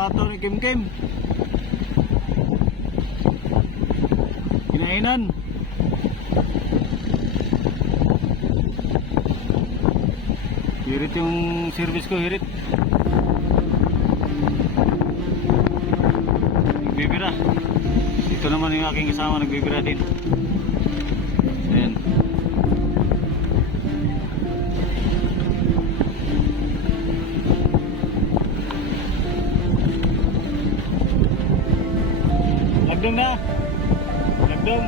sapato ni Kim Kim. Kinainan. Hirit yung service ko, hirit. Nagbibira. Ito naman yung aking kasama, nagbibira din. Ayan. Nagdong na. Nagdong.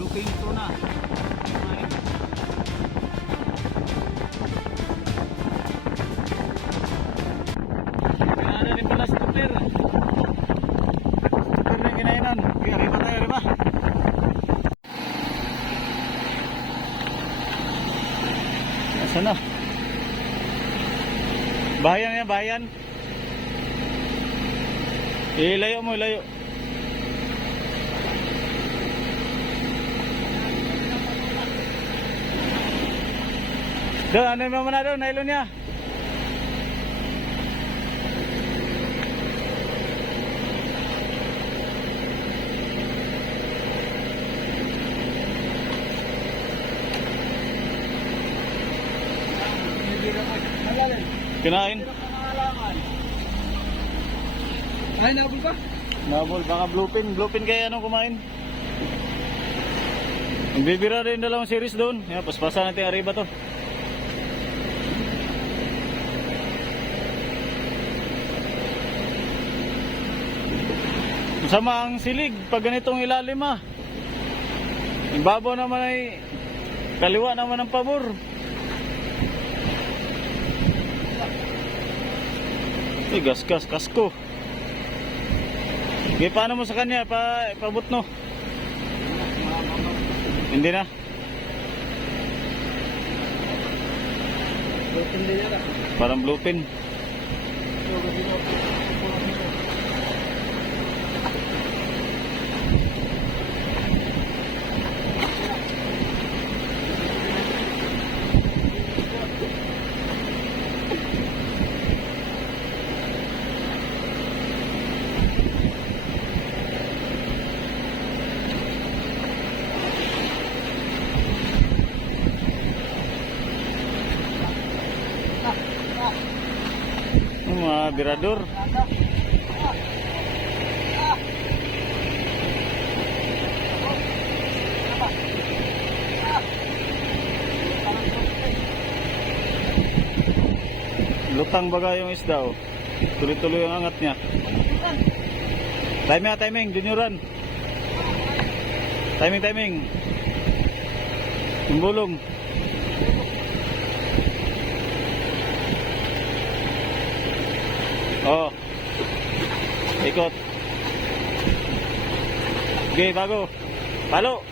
Looking to na. Kaya rin pala scooter. Scooter na kinainan. Kaya riba tayo, riba. Asan na? Bayan yan, bayan. Ilayo mo, ilayo. Doon, ano yung mamana doon? Nailon niya. Kinain. Ay, nabul ka? Nabol, baka bluepin. Bluepin kaya anong kumain. Nagbibira rin dalawang series doon. Yan, paspasan natin yung arriba to. Masama ang silig pag ganitong ilalim ah. Yung babaw naman ay kaliwa naman ang pabor. Gas kasko. Okay, paano mo sa kanya pabot no? Hindi na. Bluepin din yan. Parang bluepin. Mga birador. Lutang baga yung isda oh. Tuloy-tuloy ang angat niya. Timing, junioran. Timing. Yung bulong. Oh. Ikot. Okay, bago. Palo.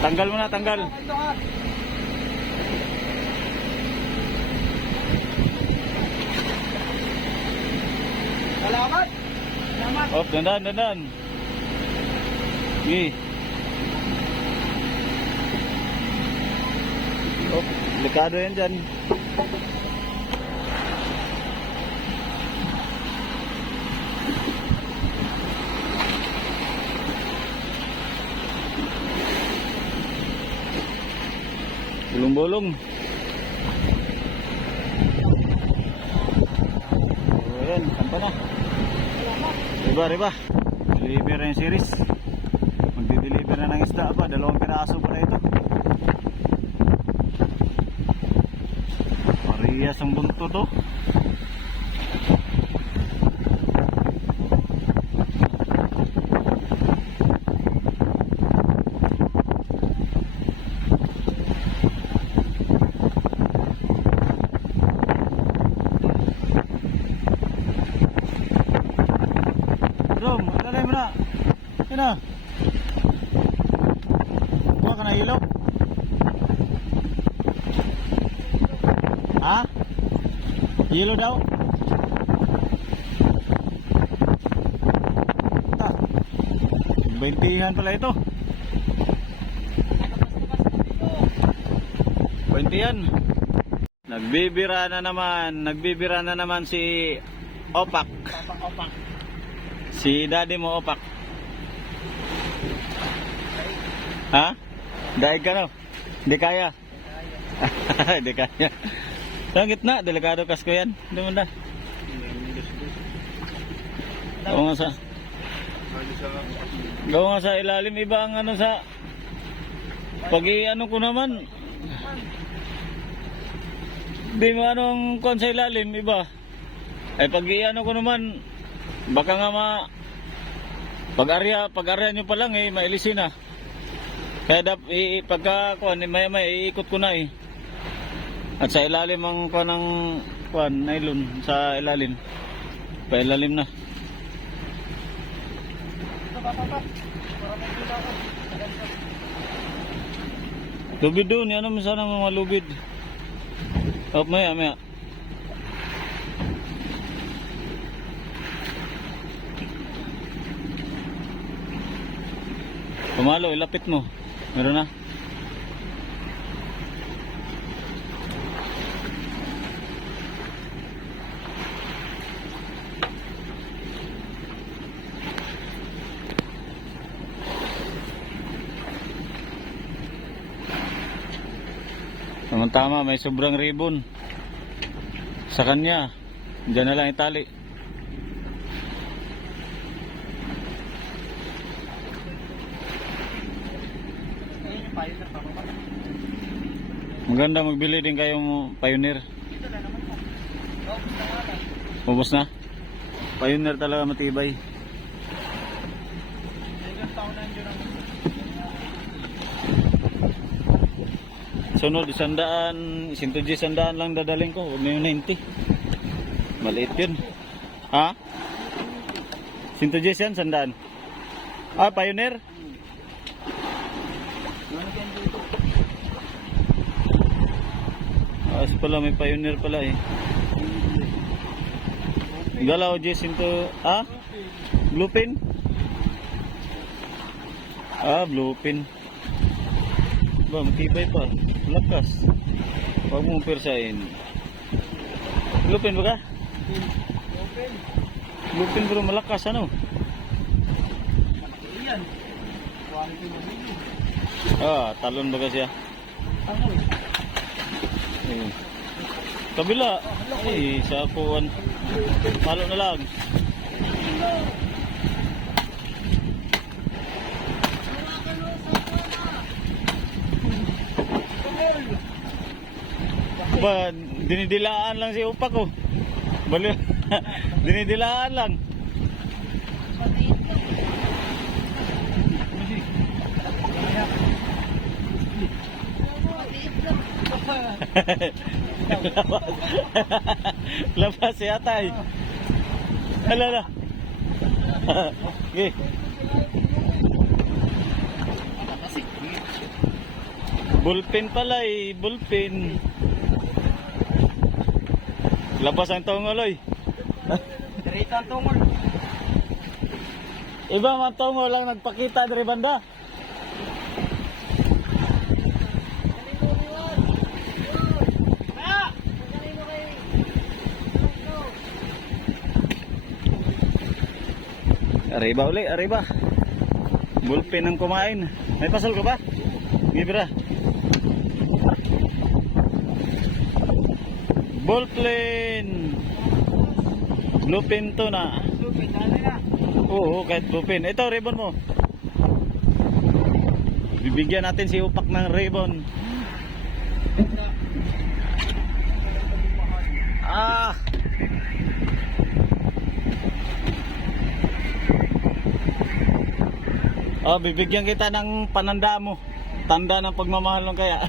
Tanggal mo na, tanggal. Salamat. Oh, dandan. Okay. Oh, delikado yan dyan. Bulong-bulong. So, ayan, kampa na. Riba. Deliver na yung series. Magdi-deliver na ng isda pa. 2 piraso pa na ito. Parehas ang bunto to. Rom, dalay mo na. Yan na. Kuha ka na ilaw. Ha? Ilaw daw? Ta. 20-han pala ito. 20-han. Nagbibira na naman si Opak. Si daddy mo Opak. Ha? Daig ka no? Hindi kaya. Hindi kaya. Sa gitna, delikado kasko yan. Doon na. Oo nga sa ilalim. Iba ang ano sa pag-i-ano ko naman. Di mo anong kon sa ilalim. Iba. Ay pag-i-ano ko naman. Baka nga pag-arya nyo pa lang mailisin na. Kaya pagka kuan may iikot ko na At sa ilalim ang kuan ng kuan nylon sa ilalim. Pailalim na. Lubid doon, yan naman sana mga lubid. Maya. Pumalo, ilapit mo. Meron na. Tama, may sobrang ribbon sa kanya. Diyan na lang itali. Maganda magbili din kayong Pioneer. Ubos na? Pioneer talaga matibay. Sunod, 100, 110 lang dadaling ko. Huwag na yung 90. Maliit yun. Ha? 110 yan, 100. Ah, Pioneer? As pala, may Pioneer pala Galaw, Jess, into... Ah? Bluepin? Ah, bluepin. Ba, matibay pa. Lakas. Huwag mong persain. Bluepin ba ka? Bluepin pero malakas ano? Ah, talon ba ka siya? Kabila. Ay, sa puwan. Malo na lang. Ba, dinidilaan lang si Upak ko. Bali, dinidilaan lang. Labas si Atay. Hala. Okay. Bullpen pala bullpen. Labas ang tungol Dirito ang tungol. Iba man tungol lang nagpakita dari banda. Arriba uli, arriba. Bullpen ang kumain. May pasol ka ba? Gibra. Ballpen. Bluepin to na. Lupit, dali na. Oo, kahit bluepin. Ito, ribbon mo. Bibigyan natin si Upak ng ribbon. Ah! Oh, bibigyan kita ng pananda mo. Tanda ng pagmamahal ng kaya.